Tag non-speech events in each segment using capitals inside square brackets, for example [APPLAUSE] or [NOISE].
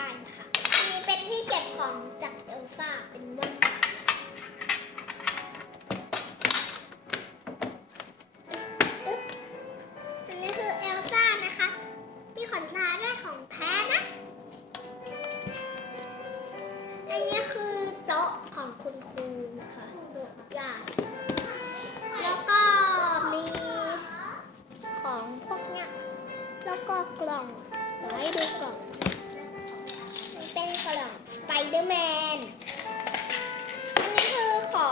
ได้นะคะนี่เป็นที่เก็บของจากเอลซ่าเป็นว่างอันนี้คือเอลซ่านะคะ มีขนตาด้ของแท้นะ อันนี้คือโต๊ะของคุณครูนะะโต๊ะใหญ่แล้วก็มีของพวกนี้แล้วก็กล่องเดี๋ยวให้ดู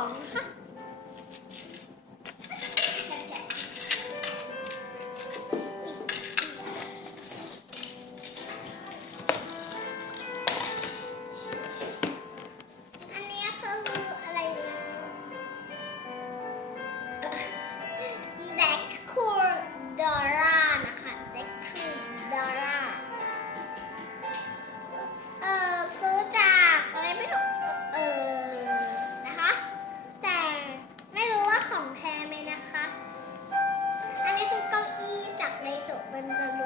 wrong. [LAUGHS] 완전